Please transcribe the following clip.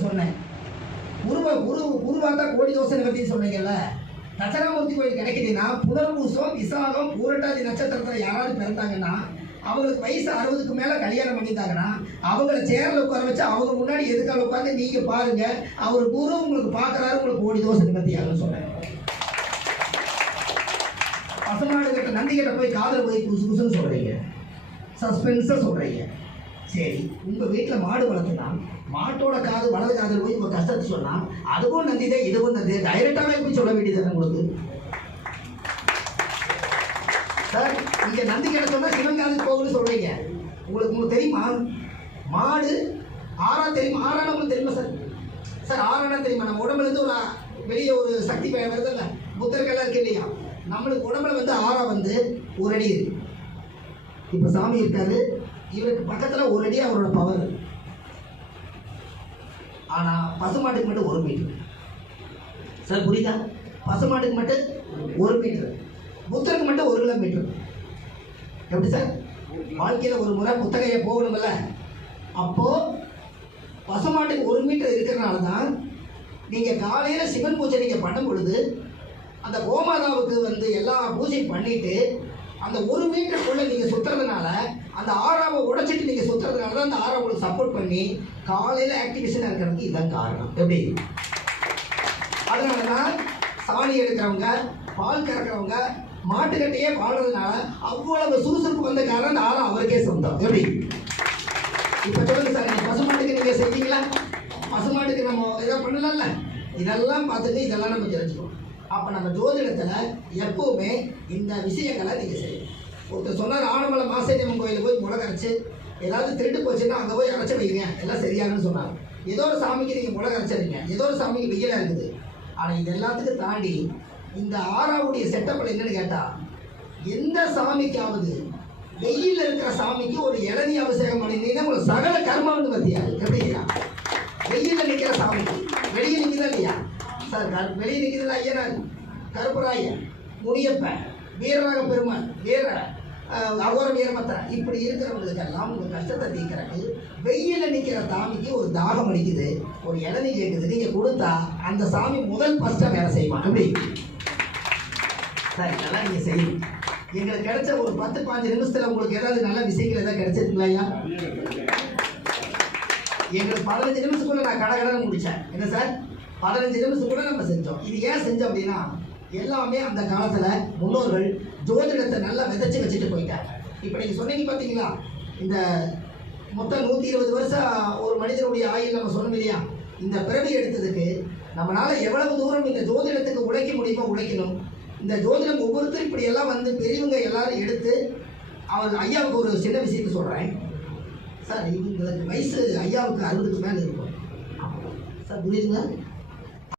சொன்னேன். உருவாத்தா கோடி தோசை பற்றி சொன்னீங்கல்ல. தட்சணாமூர்த்தி கோயில் கிடைக்குதுன்னா புனர்பூசம் விசாகம் பூரட்டாதி நட்சத்திரத்தில் யாராவது பிறந்தாங்கன்னா அவங்களுக்கு வயசு 60க்கு மேலே கல்யாணம் பண்ணிட்டாங்கன்னா அவங்கள சேரில் உட்கார வச்சு அவங்க முன்னாடி எதுக்காக உட்காந்து நீங்கள் பாருங்க, அவர் குரு உங்களுக்கு பார்க்குறாரு, உங்களுக்கு கோடி தோசை பற்றி யாருன்னு சொன்னேன். பசமாடு கிட்ட நந்தி கிட்ட போய் காதல் போய் குசு குசுன்னு சொல்கிறீங்க, சஸ்பென்ஸாக சொல்கிறீங்க. சரி, உங்கள் வீட்டில் மாடு வளர்த்துனா மாட்டோட காது வலது காதல் போய் உங்கள் கஷ்டத்தை சொன்னால் அதுவும் நந்திதே இதுவும் நந்தி டைரெக்டாகவே போய் சொல்ல வேண்டியது உங்களுக்கு. சார், இங்கே நந்தி கிட்ட சொன்னால் சிவங்காதுக்கு போகுன்னு சொல்கிறீங்க. உங்களுக்கு தெரியுமா மாடு தெரியுமா? ஆறானவங்களுக்கு தெரியுமா சார்? சார், ஆறானா தெரியுமா? நம்ம உடம்புலேருந்து ஒரு வெளியே ஒரு சக்தி வருது இல்லை, புத்தர்கள்லாம் இருக்கு இல்லையா? நம்மளுக்கு உடம்புல ஆறா ஒரு அடி இருக்கு. இப்போ சாமி இருக்காரு, இவருக்கு பக்கத்தில் ஒரு அடி அவரோட பவர். ஆனால் பசுமாட்டுக்கு மட்டும் 1 மீட்டர். சார் புரியுதா? பசுமாட்டுக்கு மட்டும் 1 மீட்டர், புத்தருக்கு மட்டும் 1 கிலோமீட்டர். எப்படி சார்? வாழ்க்கையில் ஒரு முறை புத்தகையை போகணும்ல, அப்போது பசுமாட்டுக்கு 1 மீட்டர் இருக்கிறனால தான் நீங்கள் காலையில் சிவன் பூஜை நீங்கள் பண்ணும் பொழுது அந்த கோமாதாவுக்கு எல்லா பூஜையும் பண்ணிவிட்டு அந்த 1 மீட்டருக்குள்ளே நீங்கள் சுற்றுறதுனால அந்த ஆறாவை உடைச்சிட்டு நீங்கள் சுற்றுறதுனால தான் அந்த ஆறா உங்களுக்கு சப்போர்ட் பண்ணி காலையில் ஆக்டிவேஷனாக இருக்கிறதுக்கு இதுதான் காரணம். எப்படி? அதனால தான் சாணி எடுக்கிறவங்க, பால் கறக்கிறவங்க, மாட்டுக்கட்டையே பாடுறதுனால அவ்வளவு சுறுசுறுப்பு வந்த காரணம் அந்த ஆறா அவருக்கே சொந்தம். எப்படி? இப்போ சொல்லுங்க சார், நீங்கள் பசுமாட்டுக்கு நீங்கள் செய்வீங்களா? பசுமாட்டுக்கு நம்ம எதாவது பண்ணலாம்ல? இதெல்லாம் பார்த்துட்டு இதெல்லாம் நம்ம தெரிஞ்சுக்கணும். அப்போ நம்ம ஜோதிடத்தில் எப்போவுமே இந்த விஷயங்களை நீங்கள் செய்யணும். ஒருத்தர் சொன்னார், ஆனமலை மாசேனியம்மன் கோயிலில் போய் மிளகு அரைச்சி ஏதாவது திருட்டு போச்சுன்னா அங்கே போய் அரைச்சி வைங்க, எல்லாம் சரியாகுன்னு சொன்னாங்க. ஏதோ ஒரு சாமிக்கு நீங்கள் மிளகு அரைச்சிடுங்க, ஏதோ ஒரு சாமிக்கு வெயிலாக இருக்குது. ஆனால் இது எல்லாத்துக்கும் தாண்டி இந்த ஆறாவுடைய செட்டப்பில் என்னன்னு கேட்டால், எந்த சாமிக்காவது வெயிலில் இருக்கிற சாமிக்கு ஒரு இளநீ அபிஷேகம் பண்ணிங்கன்னா உங்களுக்கு சகல கர்மம் வந்து பற்றியாது. எப்படிங்களா? வெயிலில் நிற்கிற சாமிக்கு வெளியே நிற்கிறதா இல்லையா சார்? வெளியே நிற்கிறதுல ஐயனார், கருப்பராயன், முனியப்பன், வீரராக பெருமாள், அகோர வீரபத்திரன், இப்படி இருக்கிறவங்களுக்கெல்லாம் உங்கள் கஷ்டத்தை தீர்க்கறக்கு வெயிலில் நிற்கிற சாமிக்கு ஒரு தாகம் அடிக்குது, ஒரு இளநீ கேட்குது, நீங்கள் கொடுத்தா அந்த சாமி ஃபஸ்ட்டாக வேலை செய்வான். எப்படி சார்? இதெல்லாம் நீங்கள் செய்யணும். எங்களுக்கு கிடைச்ச ஒரு 10-15 நிமிஷத்தில் உங்களுக்கு ஏதாவது நல்ல விஷயங்கள் எதாவது கிடைச்சிருக்குங்களா ஐயா? எங்களுக்கு 15 நிமிஷத்துக்குள்ள நான் கடை முடித்தேன். என்ன சார்? 15 நிமிஷத்துக்குள்ள நம்ம செஞ்சோம். இது ஏன் செஞ்சோம் அப்படின்னா, எல்லாமே அந்த காலத்தில் முன்னோர்கள் ஜோதிடத்தை நல்லா விதைச்சி வச்சுட்டு போயிட்டாங்க. இப்போ நீங்கள் சொன்னீங்க பார்த்தீங்களா, இந்த மொத்தம் 120 வருஷம் ஒரு மனிதனுடைய ஆயுள் நம்ம சொன்னோம் இல்லையா? இந்த பிறவி எடுத்ததுக்கு நம்மளால் எவ்வளவு தூரம் இந்த ஜோதிடத்துக்கு உழைக்க முடியுமோ உழைக்கணும். இந்த ஜோதிடம் ஒவ்வொருத்தரும் இப்படி எல்லாம் பெரியவங்க எல்லாரும் எடுத்து அவர் ஐயாவுக்கு ஒரு சின்ன விஷயத்தை சொல்கிறேன் சார். இவங்களுக்கு வயசு ஐயாவுக்கு 60க்கு மேலே இருக்கும் சார், புரியுதுங்க?